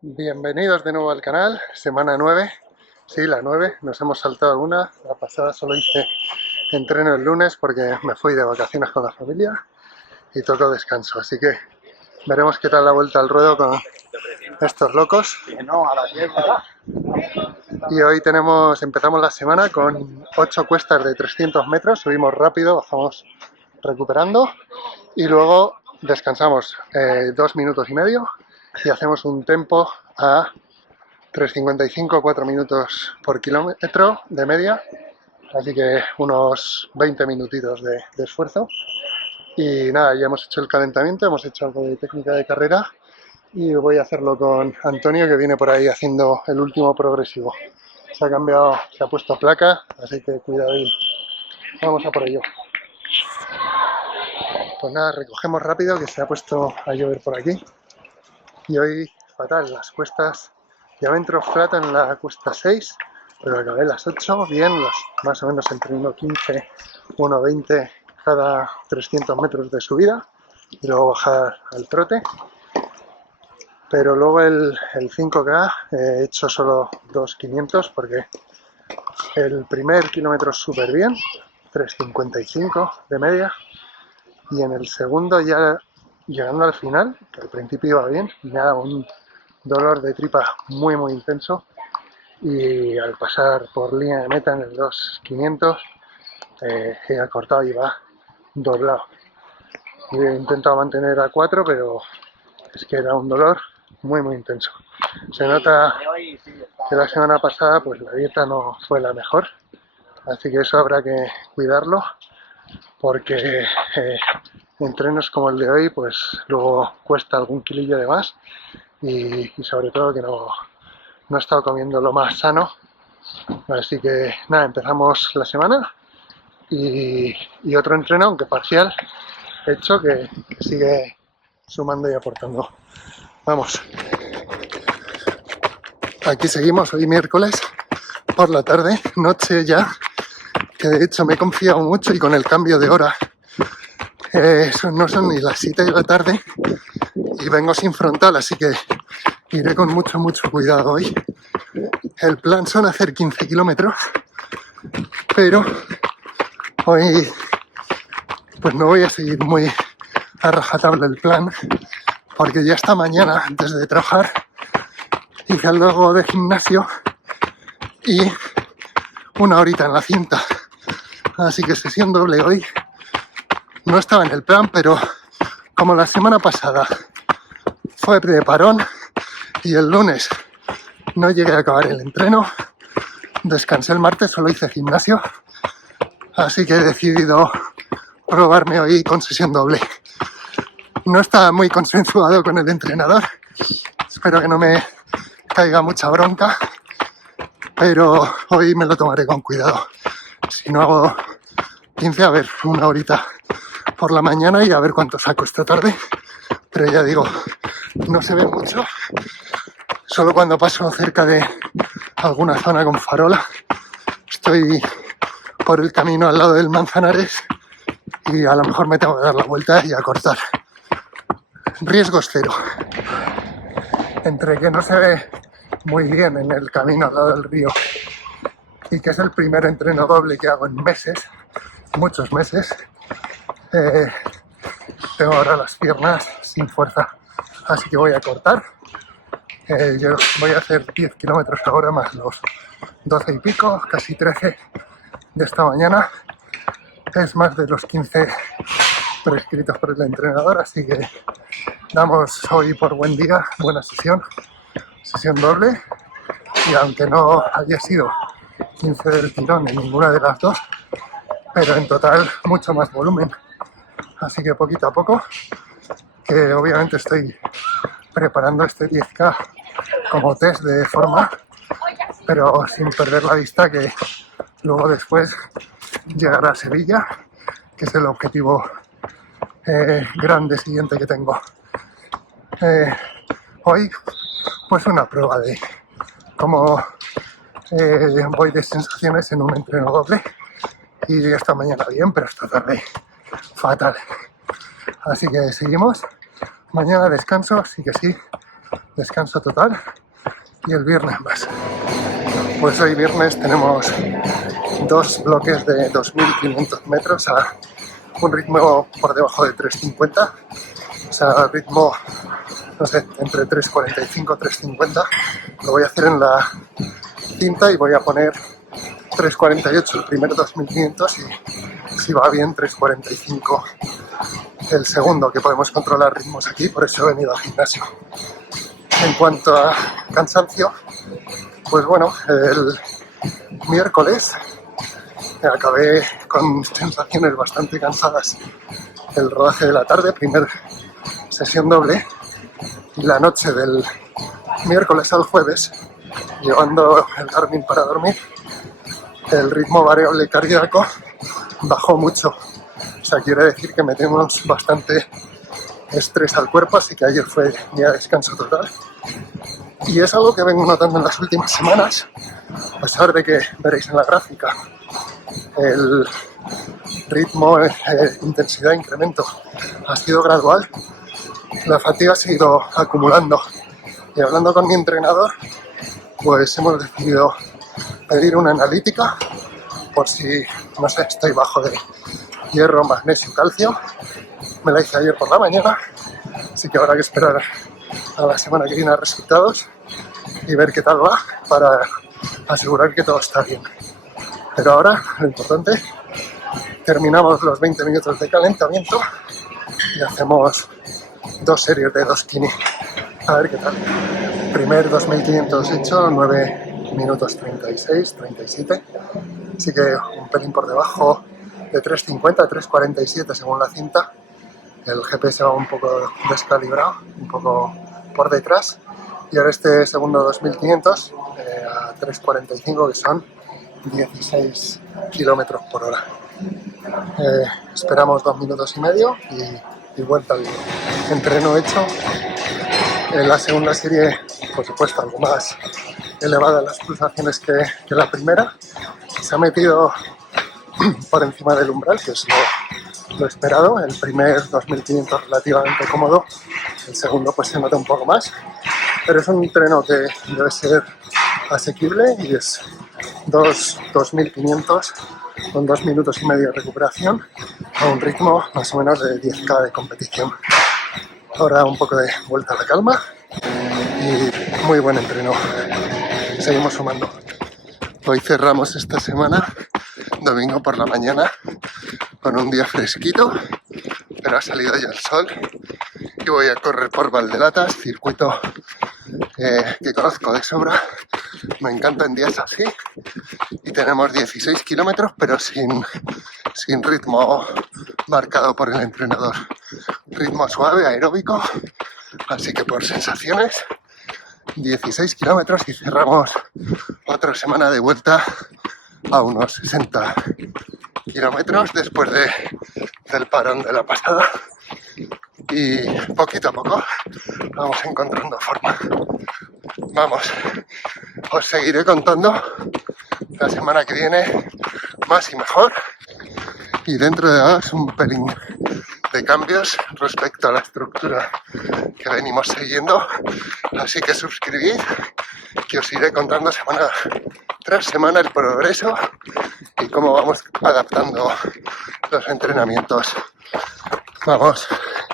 Bienvenidos de nuevo al canal, semana 9. Sí, la 9, nos hemos saltado una. La pasada solo hice entreno el lunes porque me fui de vacaciones con la familia y tocó descanso. Así que veremos qué tal la vuelta al ruedo con estos locos. Y hoy empezamos la semana con 8 cuestas de 300 metros. Subimos rápido, bajamos recuperando y luego descansamos 2 minutos y medio y hacemos un tempo a 3,55, 4 minutos por kilómetro de media, así que unos 20 minutitos de esfuerzo. Y nada, ya hemos hecho el calentamiento, hemos hecho algo de técnica de carrera y voy a hacerlo con Antonio, que viene por ahí haciendo el último progresivo. Se ha cambiado, se ha puesto placa, así que cuidado y vamos a por ello. Pues nada, recogemos rápido que se ha puesto a llover por aquí y hoy fatal, las cuestas. Ya me entró flat en la cuesta 6, pero acabé las 8 bien, más o menos entre 1,15, 1,20 cada 300 metros de subida y luego bajar al trote. Pero luego el 5K he hecho solo 2,500 porque el primer kilómetro súper bien, 3,55 de media, y en el segundo ya llegando al final, que al principio iba bien, me ha dado un dolor de tripa muy intenso y al pasar por línea de meta en el 2,500 he acortado y va doblado. Y he intentado mantener a 4, pero es que era un dolor muy intenso. Se nota que la semana pasada pues la dieta no fue la mejor, así que eso habrá que cuidarlo porque entrenos como el de hoy pues luego cuesta algún kilillo de más y sobre todo que no he estado comiendo lo más sano. Así que nada, empezamos la semana y otro entreno, aunque parcial, hecho que sigue sumando y aportando. Vamos. Aquí seguimos hoy miércoles por la tarde, noche ya, que de hecho me he confiado mucho y con el cambio de hora no son ni las 7 de la tarde y vengo sin frontal, así que iré con mucho cuidado hoy. El plan son hacer 15 kilómetros, pero hoy pues no voy a seguir muy a rajatabla el plan, porque ya esta mañana, antes de trabajar, hice algo de gimnasio y una horita en la cinta. Así que sesión doble hoy. No estaba en el plan, pero como la semana pasada fue de parón y el lunes no llegué a acabar el entreno, descansé el martes, solo hice gimnasio, así que he decidido probarme hoy con sesión doble. No está muy consensuado con el entrenador, espero que no me caiga mucha bronca, pero hoy me lo tomaré con cuidado. Si no hago 15, a ver, una horita por la mañana y a ver cuánto saco esta tarde, pero ya digo, no se ve mucho, solo cuando paso cerca de alguna zona con farola. Estoy por el camino al lado del Manzanares y a lo mejor me tengo que dar la vuelta y acortar. Riesgos cero. Entre que no se ve muy bien en el camino al lado del río y que es el primer entreno doble que hago en meses, muchos meses, tengo ahora las piernas sin fuerza, así que voy a cortar. Yo voy a hacer 10 kilómetros ahora más los 12 y pico, casi 13 de esta mañana. Es más de los 15 prescritos por el entrenador, así que damos hoy por buen día, buena sesión doble, y aunque no haya sido 15 del tirón en ninguna de las dos, pero en total mucho más volumen, así que poquito a poco, que obviamente estoy preparando este 10K como test de forma, pero sin perder la vista que luego después llegará a Sevilla, que es el objetivo grande siguiente que tengo. Hoy pues una prueba de cómo voy de sensaciones en un entreno doble, y esta mañana bien, pero esta tarde fatal. Así que seguimos. Mañana descanso, sí que sí, descanso total, y el viernes más. Pues hoy viernes tenemos 2 bloques de 2.500 metros a un ritmo por debajo de 3.50, o sea, ritmo, no sé, entre 3.45 y 3.50. Lo voy a hacer en la cinta y voy a poner 3.48 el primer 2.500 y si va bien 3.45 el segundo, que podemos controlar ritmos aquí, por eso he venido al gimnasio. En cuanto a cansancio, pues bueno, el miércoles acabé con sensaciones bastante cansadas el rodaje de la tarde, primer sesión doble, y la noche del miércoles al jueves, llevando el Garmin para dormir, el ritmo variable cardíaco bajó mucho. O sea, quiere decir que metemos bastante estrés al cuerpo, así que ayer fue día de descanso total. Y es algo que vengo notando en las últimas semanas, a pesar de que veréis en la gráfica el ritmo, intensidad, incremento ha sido gradual, la fatiga se ha ido acumulando. Y hablando con mi entrenador, pues hemos decidido pedir una analítica por si, no sé, estoy bajo de hierro, magnesio, calcio. Me la hice ayer por la mañana, así que habrá que esperar a la semana que viene a resultados y ver qué tal va para asegurar que todo está bien. Pero ahora, lo importante, terminamos los 20 minutos de calentamiento y hacemos 2 series de 2 kini. A ver qué tal. Primer 2.500 hecho, 9 minutos 36, 37. Así que un pelín por debajo de 3.50, 3.47 según la cinta. El GPS va un poco descalibrado, un poco por detrás. Y ahora este segundo 2.500 a 3.45, que son 16 kilómetros por hora. Esperamos 2 minutos y medio y vuelta al entreno hecho. En la segunda serie, por supuesto, algo más elevada las pulsaciones que la primera. Se ha metido por encima del umbral, que es lo esperado. El primer 2.500 relativamente cómodo, el segundo pues se nota un poco más, pero es un entreno que debe ser asequible y es 2.500 con 2 minutos y medio de recuperación a un ritmo más o menos de 10K de competición. Ahora un poco de vuelta a la calma y muy buen entreno. Seguimos sumando. Hoy cerramos esta semana, domingo por la mañana, con un día fresquito, pero ha salido ya el sol y voy a correr por Valdelatas, circuito que conozco de sobra. Me encantan días así y tenemos 16 kilómetros, pero sin ritmo marcado por el entrenador. Ritmo suave, aeróbico, así que por sensaciones 16 kilómetros y cerramos otra semana de vuelta a unos 60 kilómetros después del parón de la pasada y poquito a poco vamos encontrando forma. Vamos, os seguiré contando la semana que viene más y mejor y dentro de nada es un pelín de cambios respecto a la estructura que venimos siguiendo, así que suscribid que os iré contando semana tras semana el progreso y cómo vamos adaptando los entrenamientos. Vamos.